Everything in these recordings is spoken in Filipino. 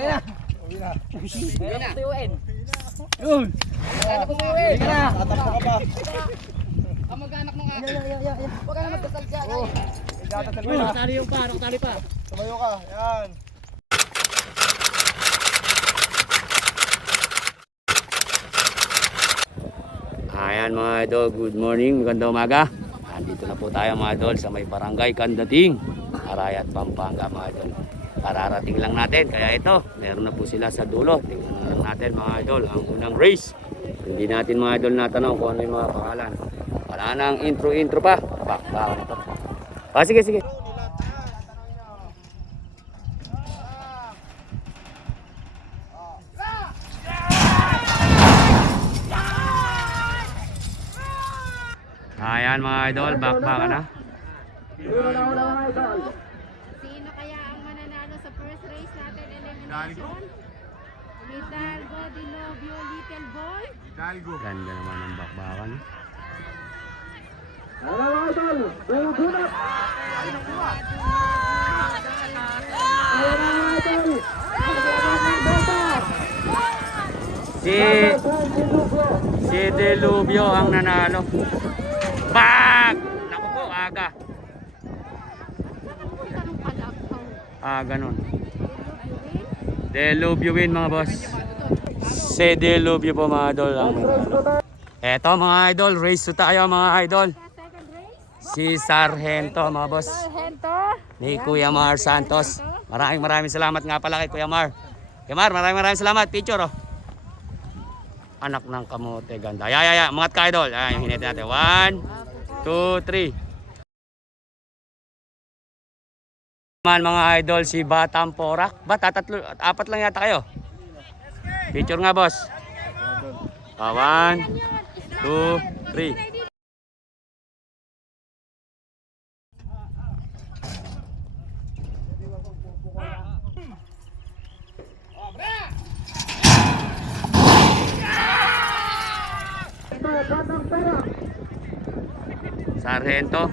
Uwi na. Uwi na. Tuyuin. Yun. Ano ko tuyuin? Uwi na. Tatakbo ka ba? Ang mag-anak mo nga. Huwag ka na magdasal dyan. Itatasal mo na. Nakatali yung pa. Nakatali pa. Tumayo ka. Yan. Ayan mga idol, good morning, magandang umaga. Nandito na po tayo mga idol sa may barangay Kandating, Arayat, Pampanga mga idol. Kararating lang natin, kaya ito, meron na po sila sa dulo. Tingnan na lang natin mga idol, ang unang race. Hindi natin mga idol natanong kung ano yung mga pangalan. Wala nang intro pa. Bakbakan ito. Sige. Ayan mga idol, bakbakan na. Sino kaya ang mananalo sa first race natin elimination? Hidalgo, Dilobio, Little Boy. Ganda naman ang bakbakan. Si Dilobio ang nanalo. Bag! Naku po, aga. Ganun. Dilobio win mga boss. Si Dilobio po mga idol ang nanalo. Eto mga idol, race to tayo mga idol. Si Sargento mga boss. Ni Kuya Mar Santos. Maraming salamat nga pala kay Kuya Mar. Kuya Mar, maraming salamat. Picture oh. Anak ng kamote, ganda. Mga ka-idol. Yung hinit natin. 1, 2, 3. Mga idol, si Batang Porak. Apat lang yata kayo. Picture nga, boss. 1, 2, 3. Sargento.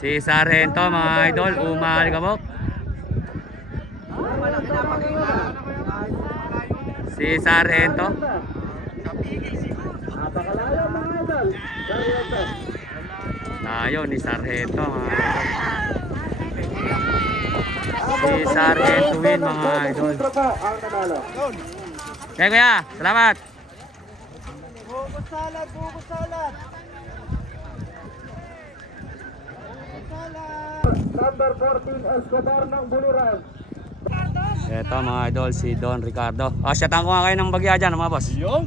Si Sargento mga idol, umaligabok. Si Sargento. Tayo ni Sargento mga idol. Si Sargento win mga idol. Kaya kuya, salamat. Buko salad. Number 14, Escobar ng Buluran. Ito mga idol, si Don Ricardo. Shout-out ko nga kayo ng bagya dyan mga boss. Si Don.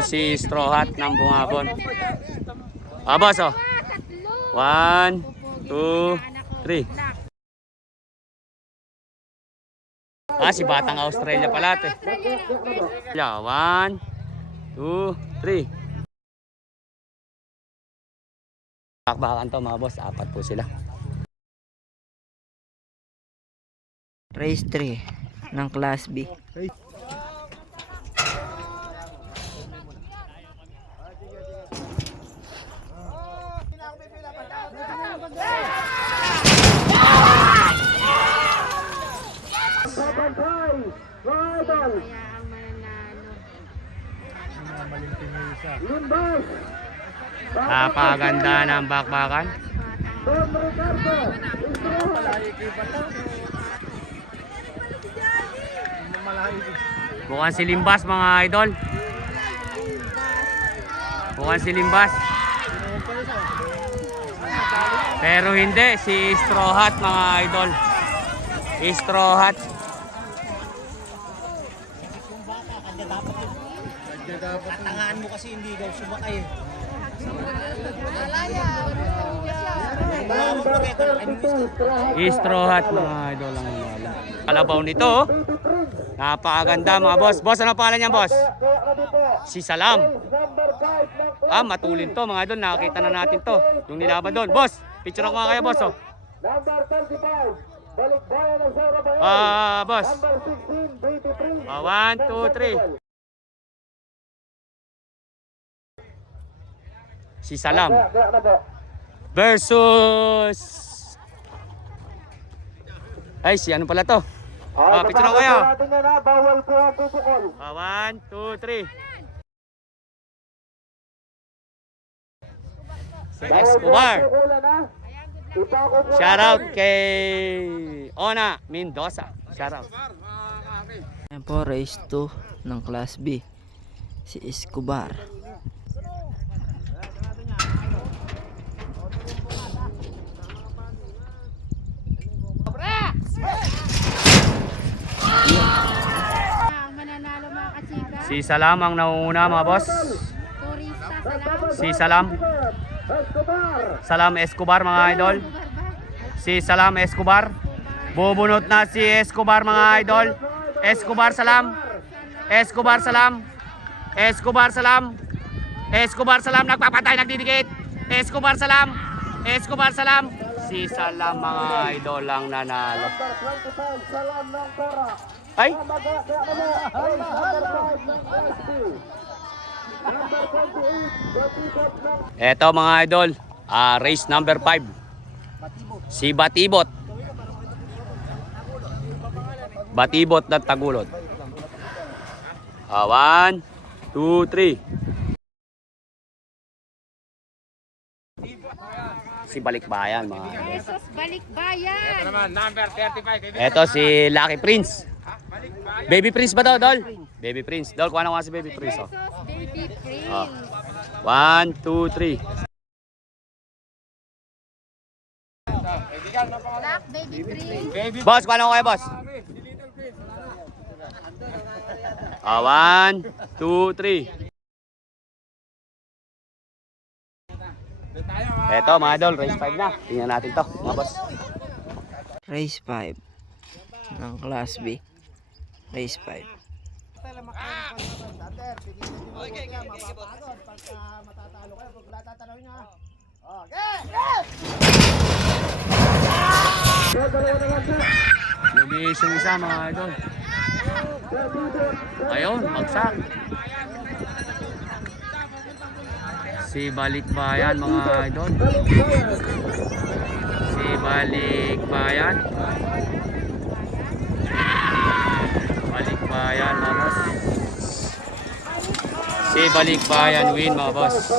Si Straw Hat ng Bungabon. Boss oh. 1, 2, 3. Si Batang Australia pala ito. 1, 2, 3. Bakbakan to mga boss, apat po sila. Race 3 ng Class B. Kaya ang mananalo. Napakaganda ng bakbakan. Bukan si Limbas mga idol. Bukan si Limbas. Pero hindi, si Straw Hat mga idol. Straw Hat. Tatangaan mo kasi hindi daw sumakay. Straw Hat mga idol ang nanalo. Kalabaw nito. Napakaganda mga boss. Boss, ano pangalan niya boss? Si Salam. Matulin to mga idol. Nakakita na natin to. Yung nilaban doon. Boss, picture ko nga kayo boss oh. Number 35, Balikbayan ng Sarabayan. Boss. Number 16, 23. 1, 2, 3. Si Salam. versus... Ay, si ano pala to? Picture ako kayo. natin yan ha, bawal po ang tutukol. 1, 2, 3. Si Escobar. Tukulan ha. Ipako po. Shout out kay Ona Mendoza. Shout out. Ayan po, race 2 ng Class B. Si Escobar. Ang mananalo mga kachika. Si Salam ang nauuna mga boss. Turista sa Si Salam. Salam Escobar mga idol. Si Salam Escobar. Bubunot na si Escobar mga idol. Escobar Salam. Escobar Salam. Escobar Salam. Escobar Salam nagpapatay, nagdidikit. Escobar Salam. Escobar Salam. Si Salam mga idol ang nanalo. Salam ng pera. Ay, eto mga idol, race number 5. Si Batibot. Batibot ng Tagulod. 1, 2, 3. Si Balikbayan mga idol. versus Balikbayan. Eto si Lucky Prince. Baby Prince ba to, Dol? Baby Prince. Dol, kuha na si Baby Prince. Oh. Versus Baby Prince. 1, 2, 3. Black Baby Prince. Boss, kuha na kayo, boss. 1, 2, 3. Eto mga idol, race 5 na. Tingnan natin to, mga boss. Race 5 ng Class B. Race 5. Lumis yung isa mga idol. Ayun, bagsak. Si Balikbayan mga idol. Si Balikbayan. Balikbayan mga boss. Si Balikbayan win mga boss.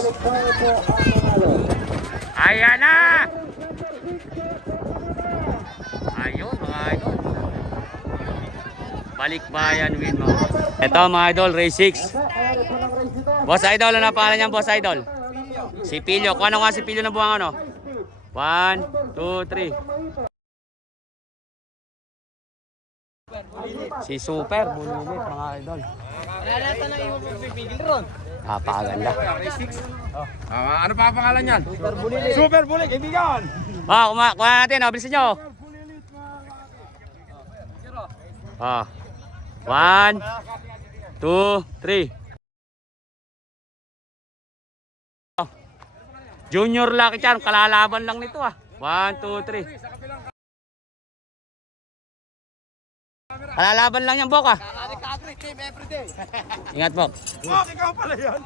Ayan na! Ayun mga idol. Balikbayan win mga boss. Ito mga idol, race 6. Boss idol, ano na pangalan niyan boss idol? Si Pilyo. Kung ano nga si Pilyo na buwang ano? 1, 2, 3. Si Super Bulilit mga idol. Napakaganda. Ano pa ang pangalan yan? Super Bulik, kaibigan! Kuha natin, bilisan nyo. 1, 2, 3. Junior Lucky Charm, kalalaban lang nito 1, 2, 3. Kalalaban lang yan, Bok Ingat, Bok. Ikaw pala yan!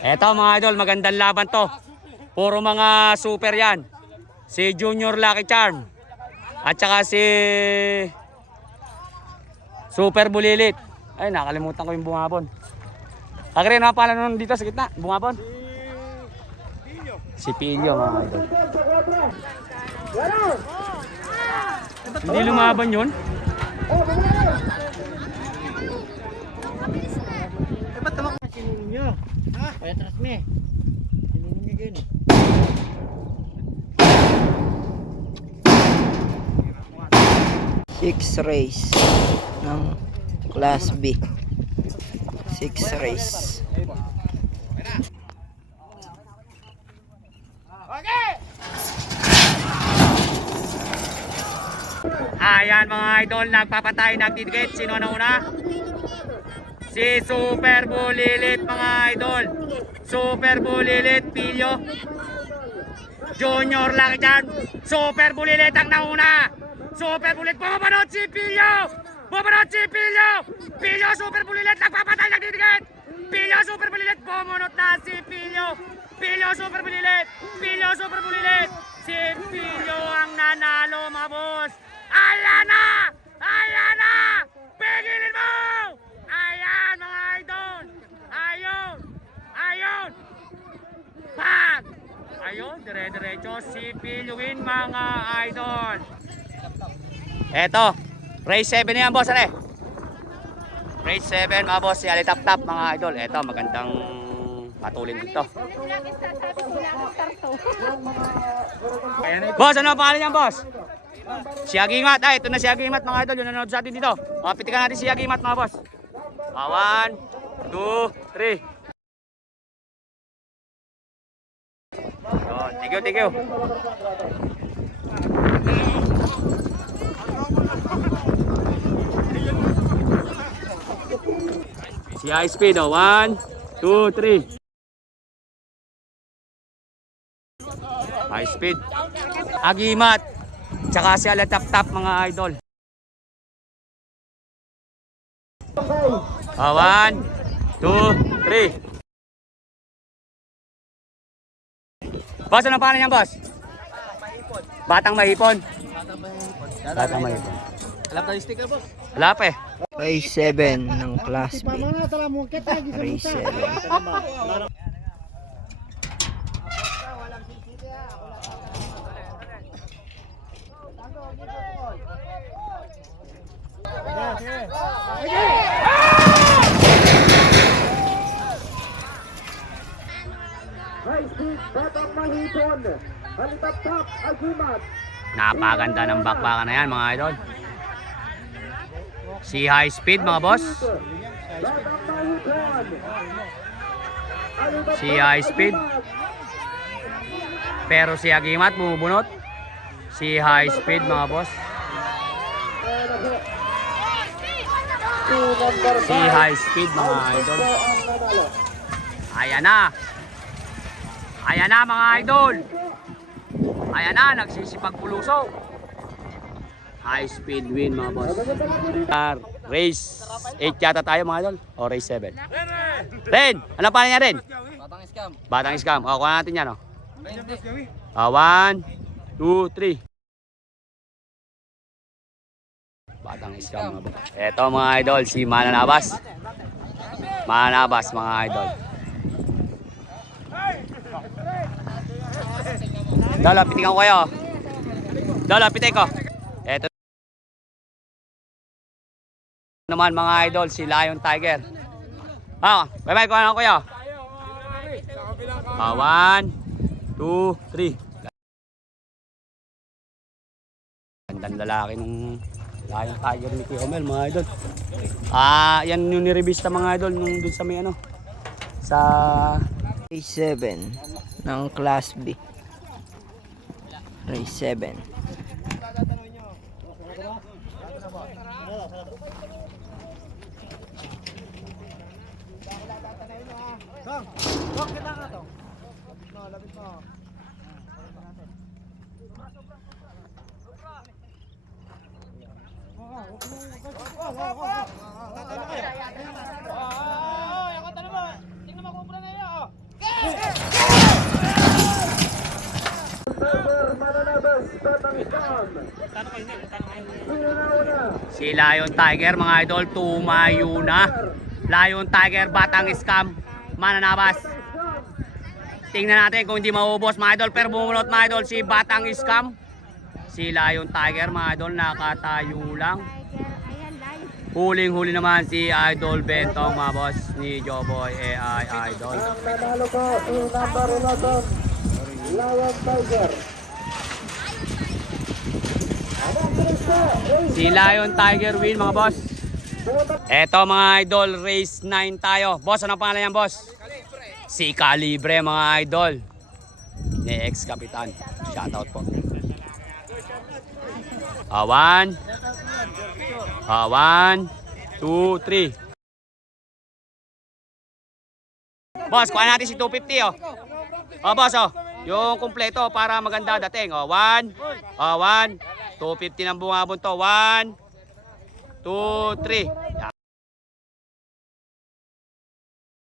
Eto mga idol, magandang laban to. Puro mga super yan. Si Junior Lucky Charm. At saka si Super Bulilit. Ay, nakalimutan ko yung bungabon. Kagre na pala nun dito sa gitna, bungabon. Si Pilyo mga idol. Hindi lumaban yun. Ba't naman sinunod nyo? Kaya atras me. Sinunod nyo gini. Six race ng Class B. 6 race. Ayan mga idol, nagpapatay, nagdidikit. Sino na una? Si Super Bulilit mga idol. Super Bulilit, Pilyo. Junior lang dyan. Super Bulilit ang nauna. Super Bulilit, bumabanot si Pilyo. Bumabanot si Pilyo. Pilyo, Super Bulilit, nagpapatay, nagdidikit. Pilyo, Super Bulilit, bumunot na si Pilyo. Pilyo super bulilit! Pilyo super bulilit! Si Pilyo ang nanalo mga boss! Ayan na! Ayan na! Pigilin mo! Ayan mga idol! Ayun! Ayun! Pag! Ayun, dire-diretso si Pilyo win mga idol! Eto, race 7 na yan boss, ano eh? Race 7 mga boss, si Alitap-Tap mga idol. Eto, magandang patulin dito. Boss, ano ang pangalan niyan boss? Si Agimat. Ay, ito na si Agimat mga idol. Yung nanonood sa atin dito. Pitikan natin si Agimat mga boss. 1, 2, 3. Thank you, thank you. Si high speed, 1, 2, 3. High speed. Agimat. Tsaka si Alatap-Tap mga idol. 1, 2, 3. Boss, ano pangalan niyan, boss? Batang Mahipon. Batang Mahipon. Alam ka yung sticker, boss? Wala pa eh. Race 7 ng Class B. Race 7. High speed, Batang Mahipon. Alitap-Tap, Agimat. Napakaganda ng bakbakan na yan mga idol. Si high speed mga boss. Batang Mahipon. Si high speed. Pero si Agimat bumubunot. Si high speed mga boss. Si high speed mga idol. Ayan na. Ayan na mga idol. Ayan na, nagsisipagpulusok. High speed win mga boss. Race 8 yata tayo mga idol. O race 7. Ren! Ano pa niya Ren? Batang Scam. Batang Scam. O, kuha natin yan o. 1, 2, 3. Batang Scam mga boss. Eto mga idol, si Mananabas. Mananabas mga idol. Dala, pitikan ko kayo. Dala, pitik ko. Eto naman mga idol, si Lion Tiger. Bye-bye, kuha na ko kayo. 1, 2, 3. Gandang lalaki ng Lion Tiger ni Kuya Omel mga idol. Yan yung nirevista mga idol nung dun sa may ano. Sa Race 7 ng Class B. Race 7. si Lion Tiger mga idol, tumayo na. Lion Tiger, Batang Scam, Mananabas. Tingnan natin kung hindi maubos mga idol. Pero bumunot mga idol si Batang Scam. Si Lion Tiger mga idol, nakatayo lang. Huling-huli naman si Idol Bentong mga boss ni Joboy AI Idol. Ang nanalo ko si number 11, Lion Tiger. Si Lion Tiger win mga boss. Eto mga idol, race 9 tayo. Boss, ano pangalan yan boss? Si Calibre mga idol. Ni ex-kapitan. Shoutout po. 1, 2, 3. Boss, kuha natin si 250 oh. Boss oh. Yung kumpleto para maganda dating. 1, 250 ng bumabunto. 1, 2, 3.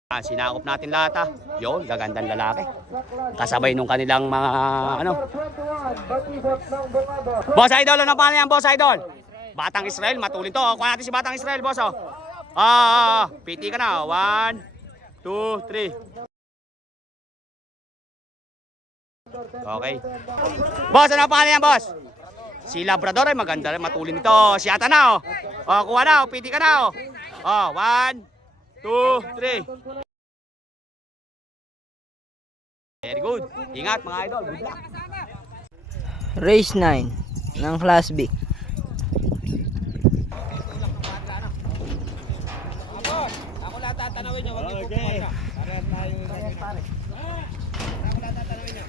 Sinakop natin lahat ha. Yun, gagandang lalaki. Kasabay nung kanilang mga ano. Boss Idol, ano pa yan, Boss Idol? Batang Israel, matulin to. Kuha natin si Batang Israel, boss. Oh. Piti ka na. 1, 2, 3. Okay. Boss, ano pa yan, boss? Si Labrador ay maganda rin, matulin ito. Si Ata na, oh. Kuha na, piti ka na, oh. 1, 2, 3. Very good. Ingat mga idol. Good luck. Race 9 ng Class B. Ako lang tatanawin nyo, wag niyo pupuan ka. Parehas tayo. Ako lang tatanawin nyo.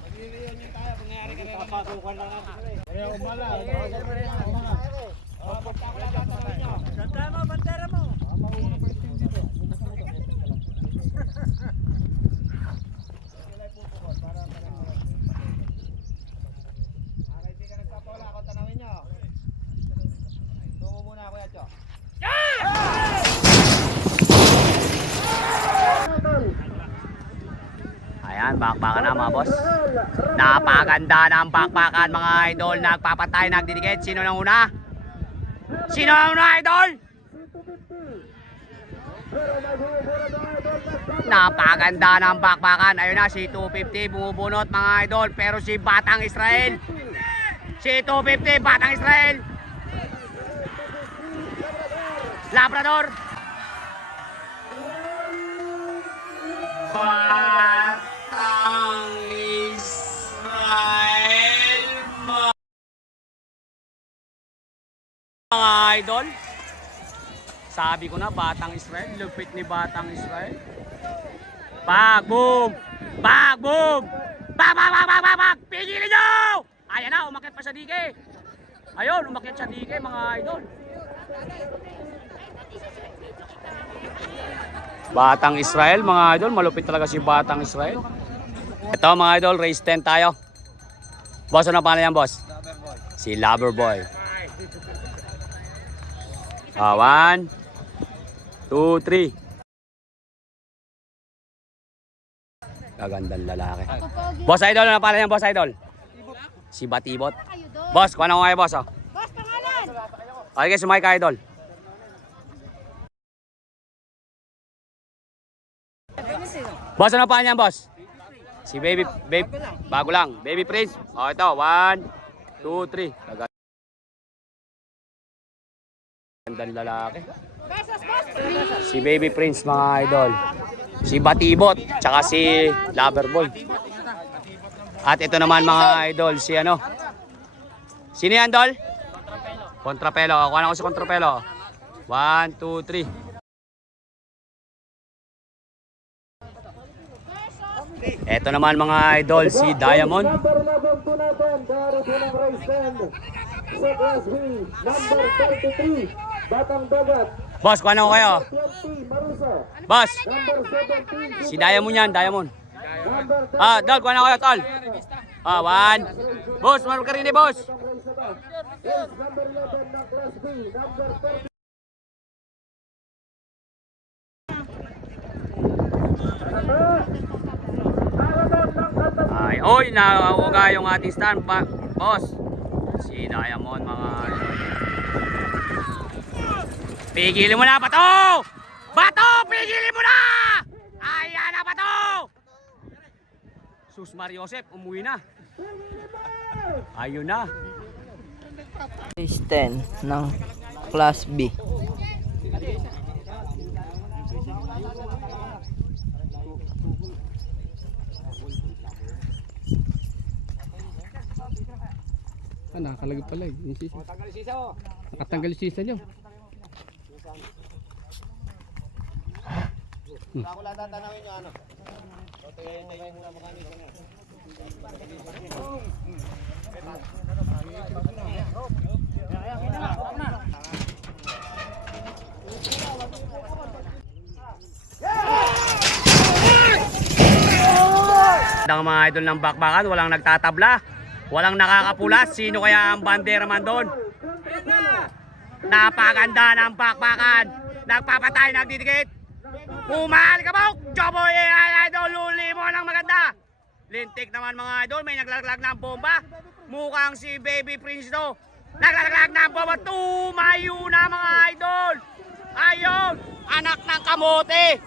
Mag-i-reunion nyo tayo, kung nangyari ka rin. Papasukan lang ako. Kaya umala. Ako lang tatanawin nyo. Ganda mo, bandera mo. Mauna pa yung dito. Hindi ka nagpapawala, ako tanawin nyo. Tungo muna ako yan, Chok. Ayan, bakbakan na mga boss. Napaganda ng bakbakan mga idol. Nagpapatay, nagdidikit. Sino nang una? Sino ang una, idol? Napaganda ng bakbakan. Ayun na, si 250 bumubunot mga idol. Pero si Batang Israel. Si 250, Batang Israel. Labrador. Batang Israel. Mga idol. Sabi ko na, Batang Israel. Lupit ni Batang Israel. Bag, boom! Bag, boom! Bag, bag, bag, bag, bag, bag! Pigilin nyo! Ayan na, umakyat pa sa dike. Ayun, umakyat sa dike mga idol. Batang Israel mga idol. Malupit talaga si Batang Israel. Ito mga idol, race 10 tayo. Boss, ano pa na yan, boss? Si Loverboy. 1, 2, 3. Kagandang lalaki. Boss Idol, ano pala yan, Boss Idol? Si Batibot. Boss, kung ano nga boss, oh. Boss, pangalan! Okay, sumay ka, Idol. Boss, ano pa yan, boss? Si Baby, bago lang. Baby Prince. Oh, ito. 1, 2, 3. Kagandang lalaki. Si Baby Prince, mga idol. Si Batibot, tsaka si Loverboy. At ito naman mga idol, si ano? Sino yan, Dol? Kontrapelo. Kuha na ko si Kontrapelo. 1, 2, 3. Ito naman mga idol, si Diamond. Number 11 po natin, darating ng race 10 sa Class B. Number 33, Batang Dagat. Boss, kuha na ko kayo. 20, Marusa. Boss, Number 17, si Diamond yan, Diamond. number 10. Dol, kuha na ko kayo, Tol. 1. Boss, marunong ka rin eh, boss. Race number 11 ng Class B. Number 30. Ay, oy, nauuga yung ating stand, boss. Si Diamond, mga idol. Pigilin mo na, Bato! Bato, pigilin mo na! Ayan na, Bato! Sus Mariosep, umuwi na. Ayun na. Race 10 ng Class B. Nakakalagay pala eh. Yung sisa. Nakatanggal yung sisa nyo. Ako lang tatanawin nyo, ano? Tingnan nyo yung mukha nito na. Ang mga idol ng bakbakan, walang nagtatabla, walang nakakapulas. Sino kaya ang bandera man doon? Napaganda ng bakbakan. Nagpapatay, nagdidikit. Umahal ka ba? Joboy idol, luli mo ng maganda. Lintik naman mga idol, may naglalaglag ng bomba. Mukhang si Baby Prince to. Naglalaglag ng bomba, tumayo na mga idol. Ayun, anak ng kamote.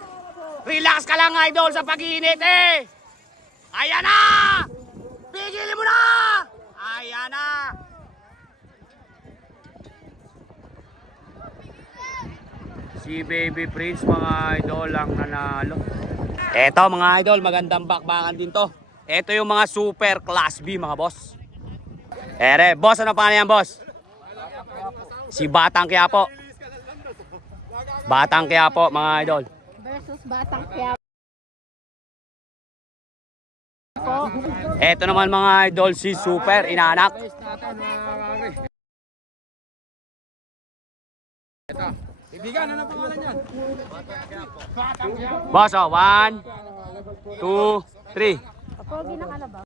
Relax ka lang idol sa pag-iinit eh. Ayan na! Pigilin mo na! Ayan na! Si Baby Prince mga idol ang nanalo. Eto mga idol, magandang bakbakan din to. Eto yung mga super class B mga boss. Ere, boss ano pangalan yan boss? Si Batang Quiapo. Batang Quiapo mga idol. Versus Batang Quiapo. Eto naman mga idol si Super Inanak. Ibigan, ano pangalan niyan? Boss, 1, 2, 3. Pogi na kalabaw.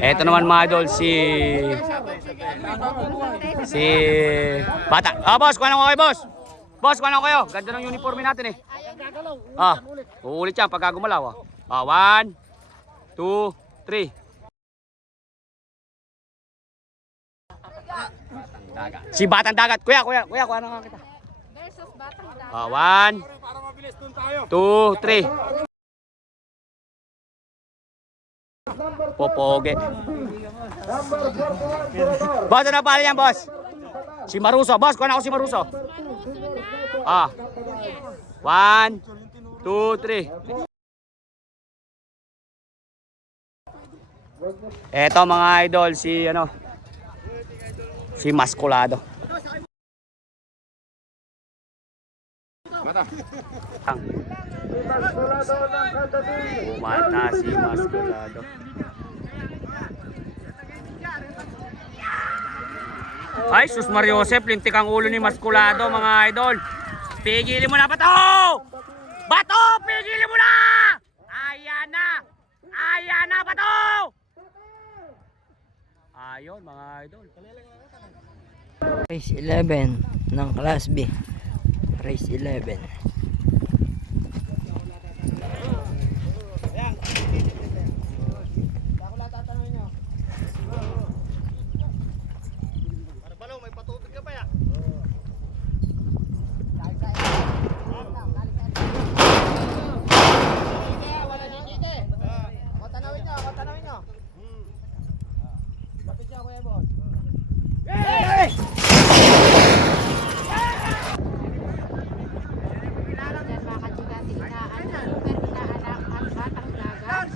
Eto naman mga idol si Bata. Boss, kuha na ko kayo boss. Boss, kuha na ko kayo. Ganda ng uniforme natin eh. Uulit yan pagka gumalaw. 1, 2, 3. Si Batang Dagat. Kuya, kuha na nga kita. Versus Batang Dagat. 1, 2, 3. Popoge. Boss, ano pala yan, boss? Si Maruso. Boss, kuha na ako si Maruso. 1, 2, 3. Eto mga idol, si ano? Si Maskulado. Umata si Maskulado. Ay, sus Mario Josep, lintik ang ulo ni Maskulado mga idol. Pigilin mo na, Bato! Bato, pigilin mo na! Ayan na! Ayan na, Bato! Ayun mga idol. Race 11 ng Class B. Race 11. Yan mga kachigati, super inaanak at Batang Dagat.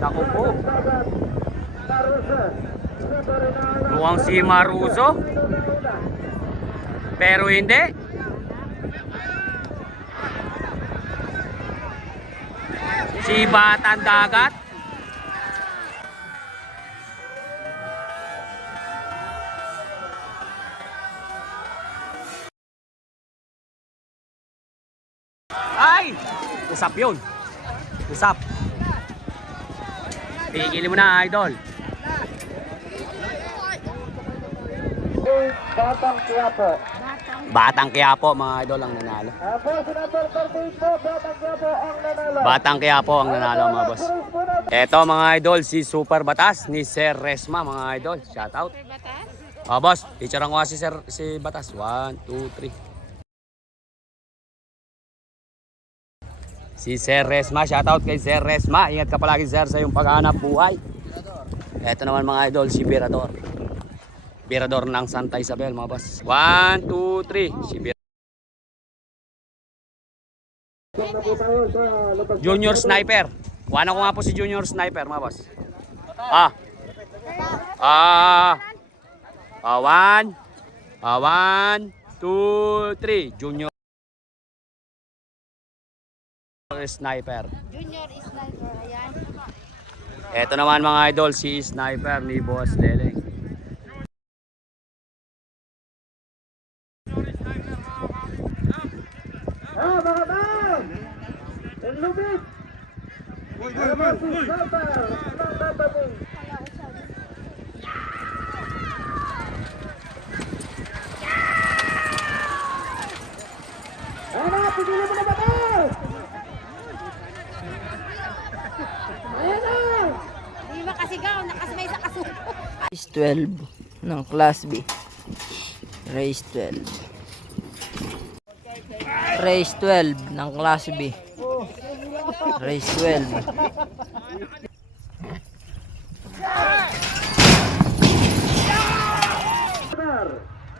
Naku po. Mukhang si Maruso. Pero hindi. Si Batang Dagat. Ay! Usap yun. Usap. Pigilin mo na, idol. Batang Quiapo. Batang Quiapo, mga idol ang nanalo. Boss number 38 po, Batang Quiapo ang nanalo. Batang Quiapo ang nanalo, mga boss. Eto mga idol, si Super Batas ni Sir Resma, mga idol. Shout out. Super Batas. Boss, teacheran ko nga si Batas. 1, 2, 3. Si Sir Resma, shout out kay Sir Resma. Ingat ka palagi sir sa iyong paghahanap buhay. Eto naman mga idol, si Birador. Birador ng Santa Isabel, mga boss. 1, 2, 3. Si Birador. Junior Sniper. Kuha ko nga po si Junior Sniper, mga boss. 1, 2, 3. Junior Sniper. Junior Sniper, ayan. Eto naman mga idol, si Sniper ni Boss Leleng. Mga man! Inlubid! versus Sniper ng Tataning. Ayan na, pigilan mo na ba ito? Ayan na! Hindi makasigaw, nakasabay sa kaso. Race 12 ng Class B. Race 12. Race 12 ng Class B. Race 12.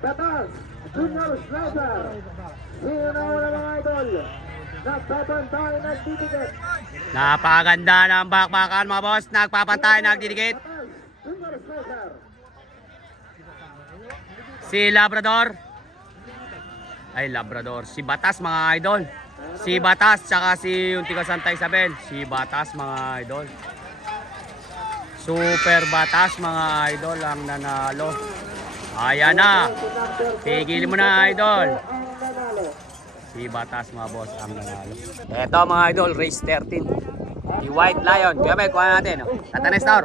Batas, Junior Sniper. Sino na una mga idol? Nagpapantay, nagtitikit. Napakaganda ng bakbakan mga boss. Nagpapantay, nagdidikit. Batas, Junior Sniper. Si Labrador. Ay, Labrador. Si Batas mga idol. Si Batas tsaka si Untiga Santa Isabel. Si Batas mga idol. Super Batas mga idol ang nanalo. Ayan na. Pigilin mo na idol. Ang nanalo. Si Batas mga boss ang nanalo. Ito mga idol, race 13. Si White Lion. Kaya ba, kuha natin. Oh. Tata Nestor.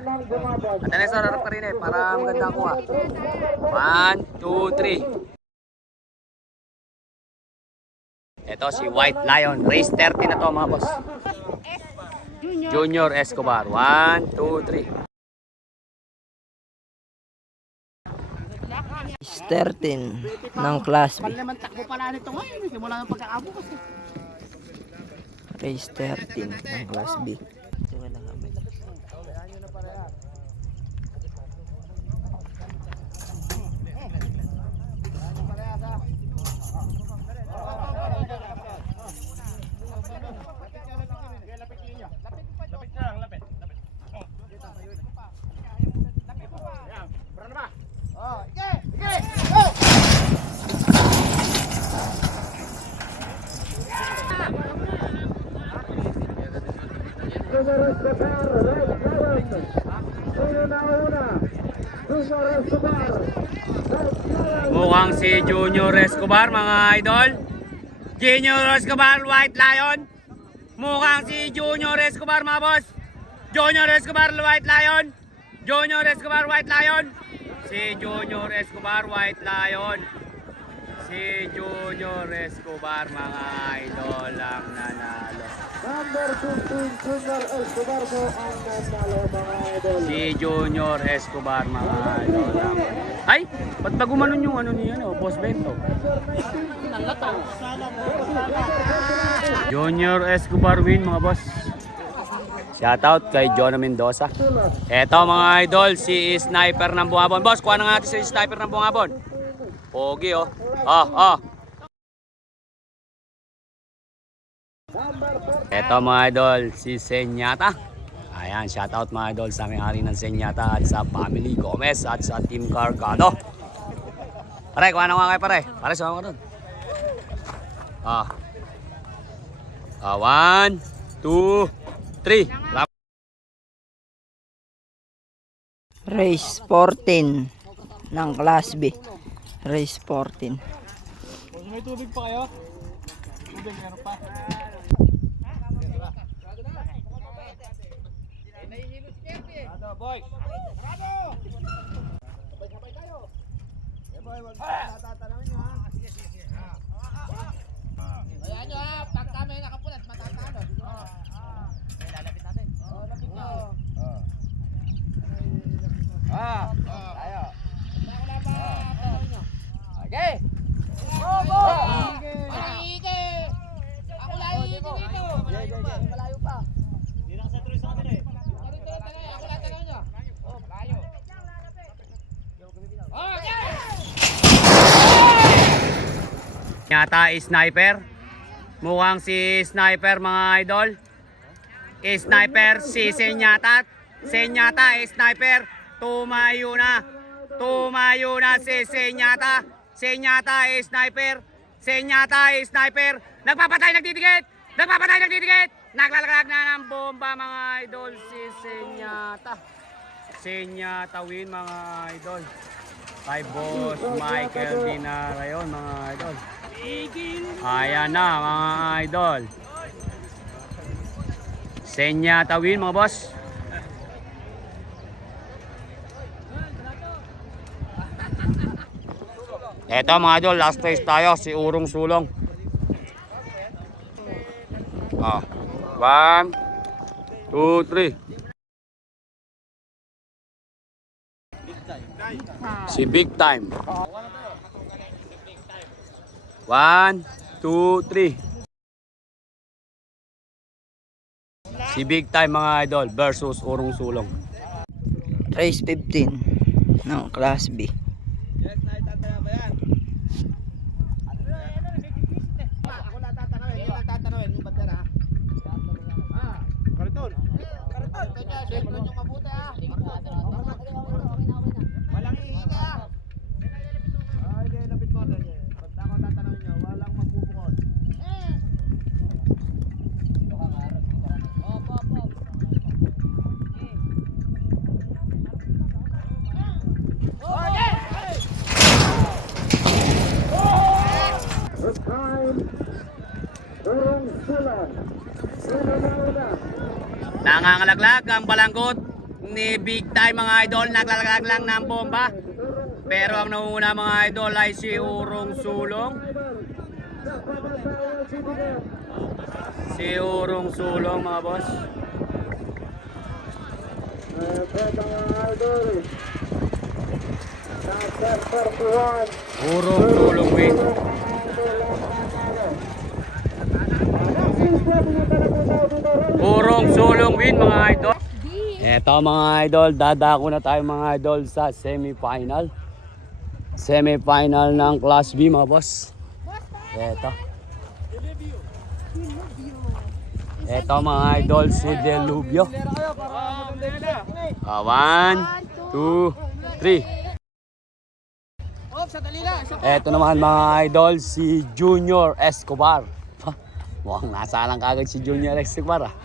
Tata Nestor, harap ka rin eh. Para maganda ang kuha. 1, 2, 3. Ito si White Lion. Race 13 na to mga boss. Junior Escobar. 1, 2, 3. Race 13 ng Class B. Race 13 ng Class B. Junior Escobar, Red Lion. Sino na una? Junior Escobar. Red Lion. Mukhang si Junior Escobar mga idol. Junior Escobar, White Lion. Mukhang si Junior Escobar mga boss. Junior Escobar, White Lion. Junior Escobar, White Lion. Si Junior Escobar, White Lion. Si Junior Escobar mga idol ang nanalo. Number 15, Junior Escobar po ang nanalo mga idol. Si Junior Escobar mga idol ang... Ay! Ba't ba gumanon yung ano niya, no? Boss Bento? Junior Escobar win mga boss. Shoutout kay Jonah Mendoza. Eto mga idol, si Sniper ng Bungabon. Boss, kuha na nga natin si Sniper ng Bungabon. Pogi oh. Eto mga idol, si Senyata. Ayan, shoutout mga idol sa may-ari ng Senyata at sa family Gomez at sa Team Cargado. Pare, kuha na nga kayo pare. Pare, sama ka doon. 1, 2, 3. Race 14 ng Class B. Race 14. May tubig pa kayo? Tubig, meron pa. Boys! Bravo! Sabay-sabay kayo. Eh boy, wag natatanawin nyo ha. Sige. Ayan nyo ha, pag kami nakapulat, matatalo. Lalapit natin. Lapit nyo. Tayo. Okay. Go! Sige! Ako layo dito. Malayo pa. Hindi na sa tuloy sa akin eh. Ako lahat tanong nyo. Malayo. Okay! Senyata Sniper. Mukhang si Sniper mga idol. Sniper si Senyata. Senyata Sniper. Tumayo na si Senyata. Senyata Sniper. Senyata Sniper. Nagpapatay, nagtitikit. Naglalaglag na ng bomba mga idol si Senyata. Senyata win mga idol. Kay Boss Michael Dinarayon mga idol. Ayan na mga idol. Senya Tawin mga boss. Eto mga idol, last race tayo, si Urong Sulong. 1, 2, 3. Si Big Time. 1, 2, 3. Si Big Time mga idol versus Urong Sulong. Race 15 ng Class B. The time, Urong Sulong. Una. Nangangalaglag ang balanggot ni Big Time mga idol. Naglalaglag lang ng bomba. Pero ang nauna mga idol ay si Urong Sulong. Si Urong Sulong mga boss. Urong Sulong win. Urong Sulong win mga idol. Eto mga idol, dadako na tayo mga idol sa semi-final. Semi-final ng Class B mga boss. Eto. Eto mga idol, si Delubio. 1, 2, 3. Eto naman mga idol, si Junior Escobar. Mukhang nasalang kagad si Junior Escobar ah.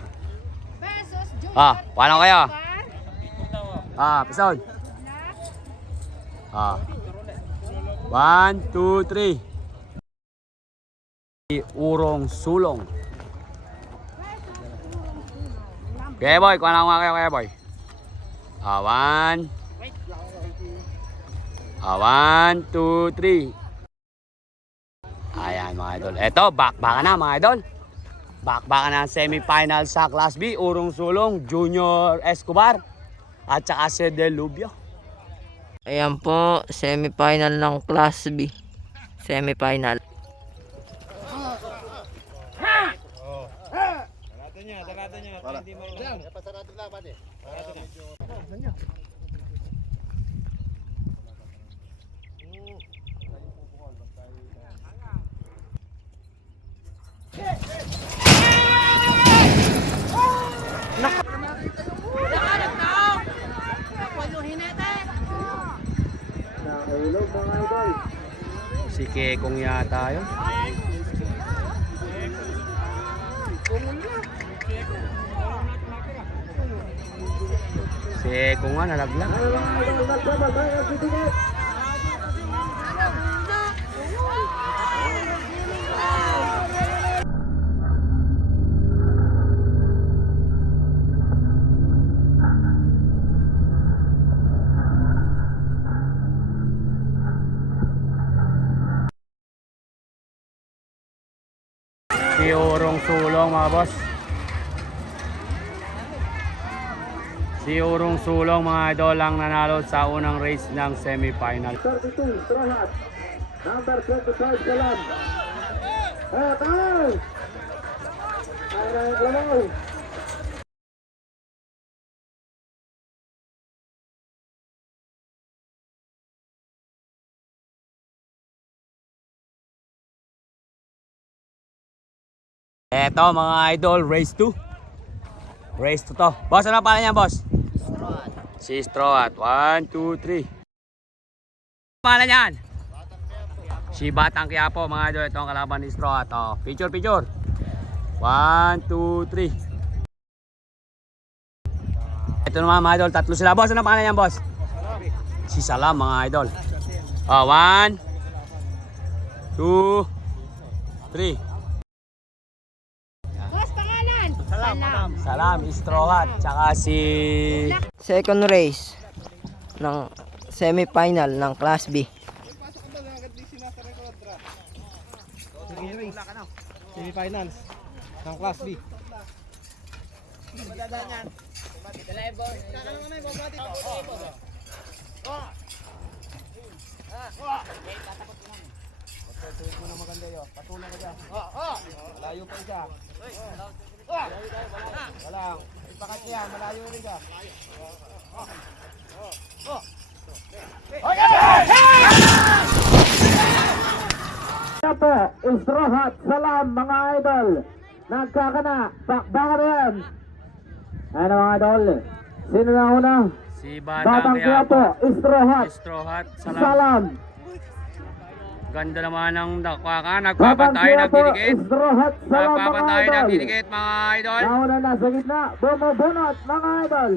Versus Junior. Paano kayo? Pisod. 1, 2, 3. Si Urong Sulong. Kaya boy, kung ano nga kayo kaya boy. 1, 2, 3. Ayan mga idol. Eto, bakbaka na mga idol. Bakbaka na ang semi-final sa Class B. Urong Sulong, Junior Escobar, at saka si Delubio. Ayan po, semi-final ng Class B. Semi-final. Nahulog mga idol. Si Kekong yata yun. Si Kekong nga nalaglag. Mga idol, nagkamatay ang sitigat. Si Urong Sulong mga boss. Si Urong Sulong mga idol ang nanalo sa unang race ng semi-final. 32, Trohat. Number 25, Salam. Ay! Ay, naglalay. Eto mga idol, race 2. Race 2 to. Boss, ano pala niyan boss? Si Stroat. 1, 2, 3. Pala niyan? Si Batang Quiapo mga idol. Ito ang kalaban ni Stroat. Picture. 1, 2, 3. Ito naman mga idol, tatlo sila. Boss, ano pala niyan boss? Si Salam mga idol. 1, 2, 3. Boss, pangalan? Salam, Straw Hat, tsaka si... Second race ng semi-final ng Class B. Semifinals ng Class B. Kaya po, Straw Hat, salam mga idol. Nagkakana, bakbakan na yan. Ano mga idol? Sino na una? Si Batang Batang kaya po, Straw Hat, Straw Hat, salam. salam. Ganda naman ng dakwa ka. Batang Nagpapantay, kaya po, nagdidikit. Straw Hat, salam mga Nagpapantay, idol. nagdidikit mga idol. Nauna na sa gitna, bumubunot mga idol.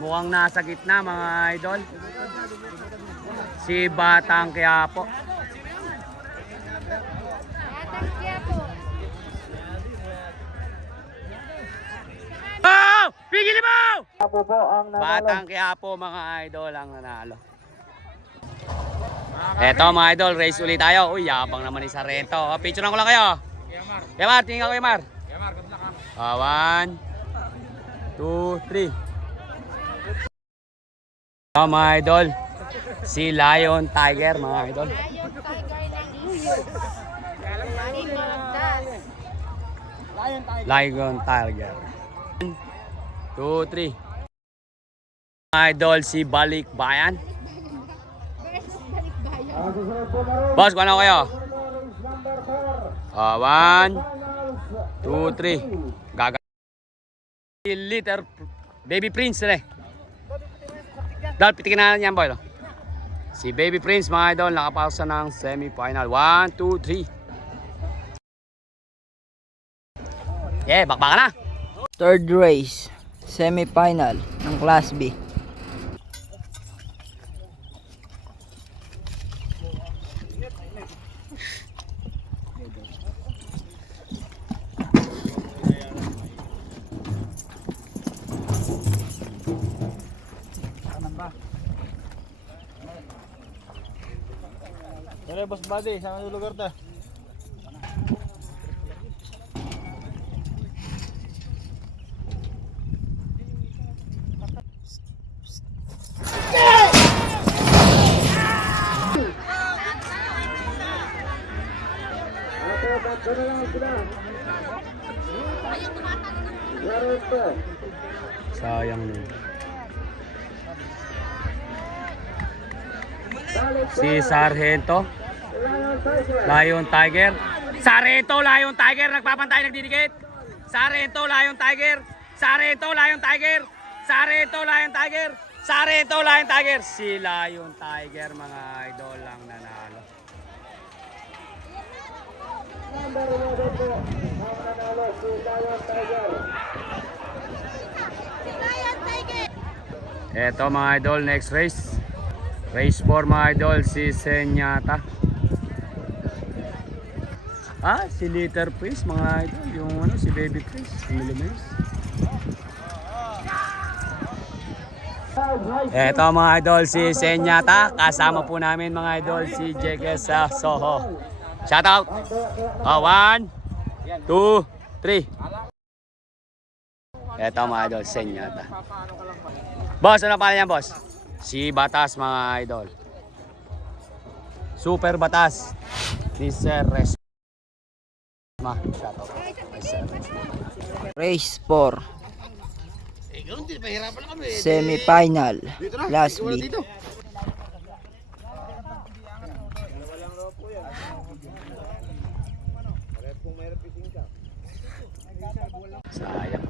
Mukhang nasa gitna mga idol. Si Batang Quiapo. Batang Quiapo. Oh! Pigilin mo! Apo po ang nanalo. Batang Quiapo mga idol ang nanalo. Eto mga idol, race ulit tayo. Uy, yabang naman ni Sarento. Picturean ko lang kayo. Yamar, tingin ako Yamar. Yamar, good luck ha. 1, 2, 3. Mga idol, si Lion Tiger mga idol. Lion Tiger ng East. Inondas. Lion Tiger. 1, 2, 3. Mga idol, si Balik Bayan. Versus Balikbayan. Ang susunod po na rin, Boss, kung ano kayo? race number 4. 1, 2, 3. Gaga. Si Liter Baby Prince eh. Dahil pitikin na niyan boy. Si Baby Prince mga idol nakapasa ng semi-final. 1, 2, 3. Yeah, bakbakan na. Third race, semi-final ng Class B. Tara, boss buddy, saan ang lugar ta? Apo, tatlo na lang sila. Sarento. Sayang nun. Balik Si Sargento. Lion Tiger. Lion Tiger. Sarento, Lion Tiger. Nagpapantay, nagdidikit. Sarento, Lion Tiger. Sarento, Lion Tiger. Sarento, Lion Tiger. Sarento, Lion Tiger. Si Lion Tiger, mga idol, ang nanalo. Number 11 po. Ang nanalo si Lion Tiger. Eto mga idol, next race. Race 4 mga idol, si Senyata. Si Liter Prince mga idol. Yung ano, si Baby Prince. Milimis. Eto mga idol, si Senyata. Kasama po namin mga idol, si Jeke sa Soho. Shout out. 1, 2, 3. Eto mga idol, Senyata. Boss, ano pala yan boss? Si Batas mga idol. Super Batas. Ni Sir Res. Shout out. Race 4, semi-final, Class B. Sayang.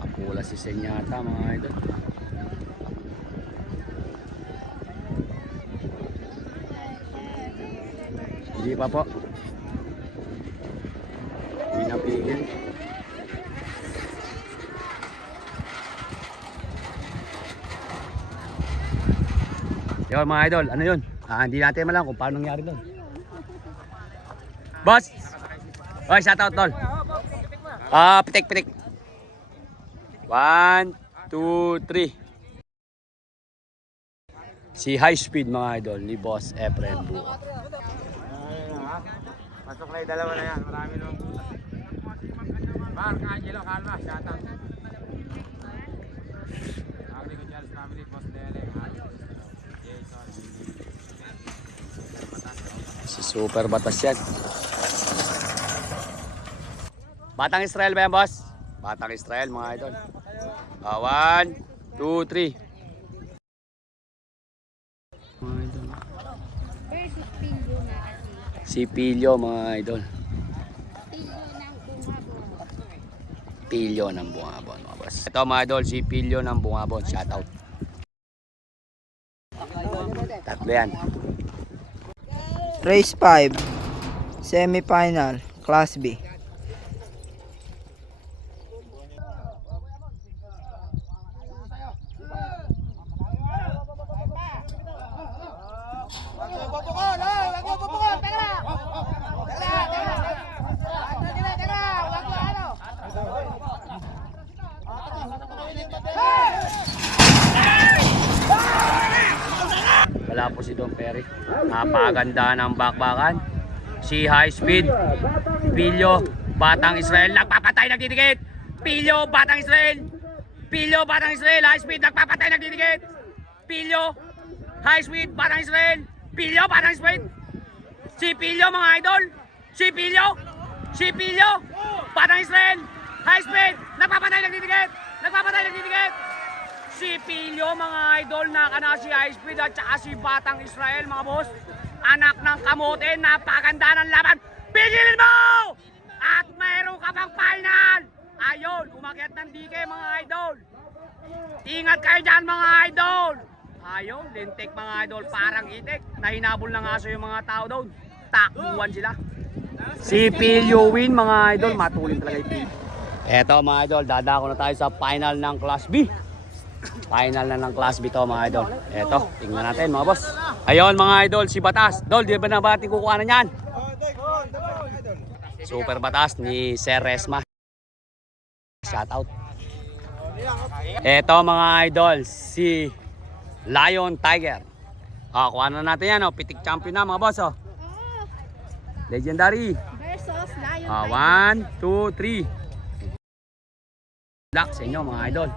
Kapula si Senyata mga idol. Hindi pa po. Hindi napigil. Yo mga idol, ano yun? Hindi natin malam kung paano nangyari doon. Boss! Oy, shoutout tol. Pitik. 1, 2, 3. Si High Speed mga idol ni Boss Efren Buo. Pasok na yung dalawa na yan. Marami nung... Mark Angelo, kalma. Shoutout. Ako ni Charles family, Boss Dele. Si Super Batas yan. Batang Israel ba yan, boss? Batang Israel mga idol. 1, 2, 3. Versus Pilyo na kasi. Si Pilyo mga idol. Pilyo ng bungabon. Pilyo ng Bungabon mga boss. Ito mga idol, si Pilyo ng Bungabon. Shoutout. Tatlo yan. Race 5. Semi-final. Class B. Wala po si Don Perry. Napakaganda ng bakbakan. Si High Speed. Pilyo, Batang Israel. Nagpapatay, nagdidikit. Pilyo, Batang Israel. Pilyo, Batang Israel. High Speed, nagpapatay, nagdidikit. Pilyo, High Speed, Batang Israel. Pilyo, Batang Israel. Si Pilyo mga idol. Si Pilyo. Si Pilyo, Batang Israel. High Speed, nagpapatay, nagdidikit. Nagpapatay, nagdidikit. Si Pilyo mga idol, nakana si High Speed at saka si Batang Israel mga boss. Anak ng kamote, napakaganda ng laban. Pigilin mo! At mayroon ka pang final. Ayun, umakyat ng DK mga idol. Ingat kayo dyan mga idol. Ayun, lintik mga idol, parang itik. Nahinabol ng aso yung mga tao doon. Takbuhan sila. Si Pilyo win mga idol, matulin talaga yung Pilyo. Eto mga idol, dadako na tayo sa final ng Class B. Final na ng Class B to mga idol. Eto, tingnan natin mga boss. Ayun mga idol, si Batas. Dol, di ba na ba natin kukuha na yan? Super Batas ni Sir Resma. Shoutout. Eto mga idol, si Lion Tiger. Kuha na natin yan, pitik champion na mga boss. Legendary. Versus Lion. 1, 2, 3. Black sa inyo mga idol.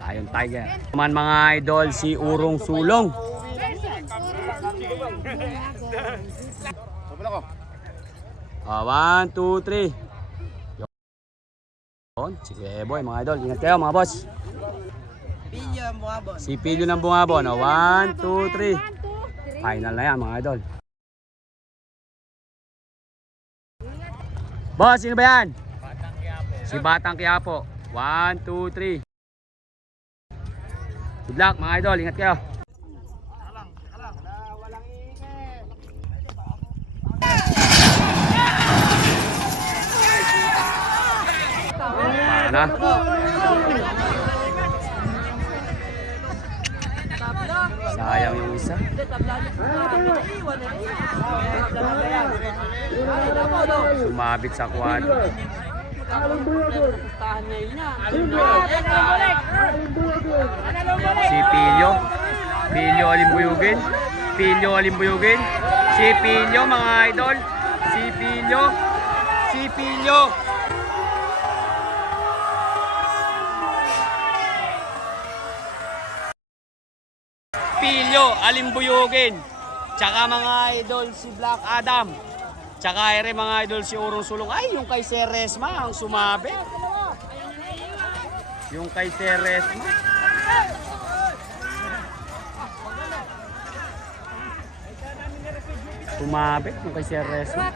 Lion Tiger. Naman mga idol, si Urong Sulong. Bungabon. 1, 2, 3. Yun, si Eboy mga idol. Ingat kayo mga boss. Pilyo ng bungabon. Si Pilyo ng Bungabon. 1, 2, 3. Final na yan mga idol. Boss, sino ba yan? Si Batang Quiapo. 1, 2, 3. Good luck mga idol, ingat kayo. Mana? Sayang yung isa. Sumabit sa kwadro. Si Pilyo. Pilyo alimbuyugin. Pilyo alimbuyugin. Si Pilyo mga idol. Si Pilyo. Si Pilyo. Pilyo alimbuyugin. Tsaka mga idol si Black Adam. Tsaka ere mga idol si Urong Sulong. Ay, yung kay Sir Resma ang sumabit. Yung kay Sir Resma. Sumabit yung kay Sir Resma.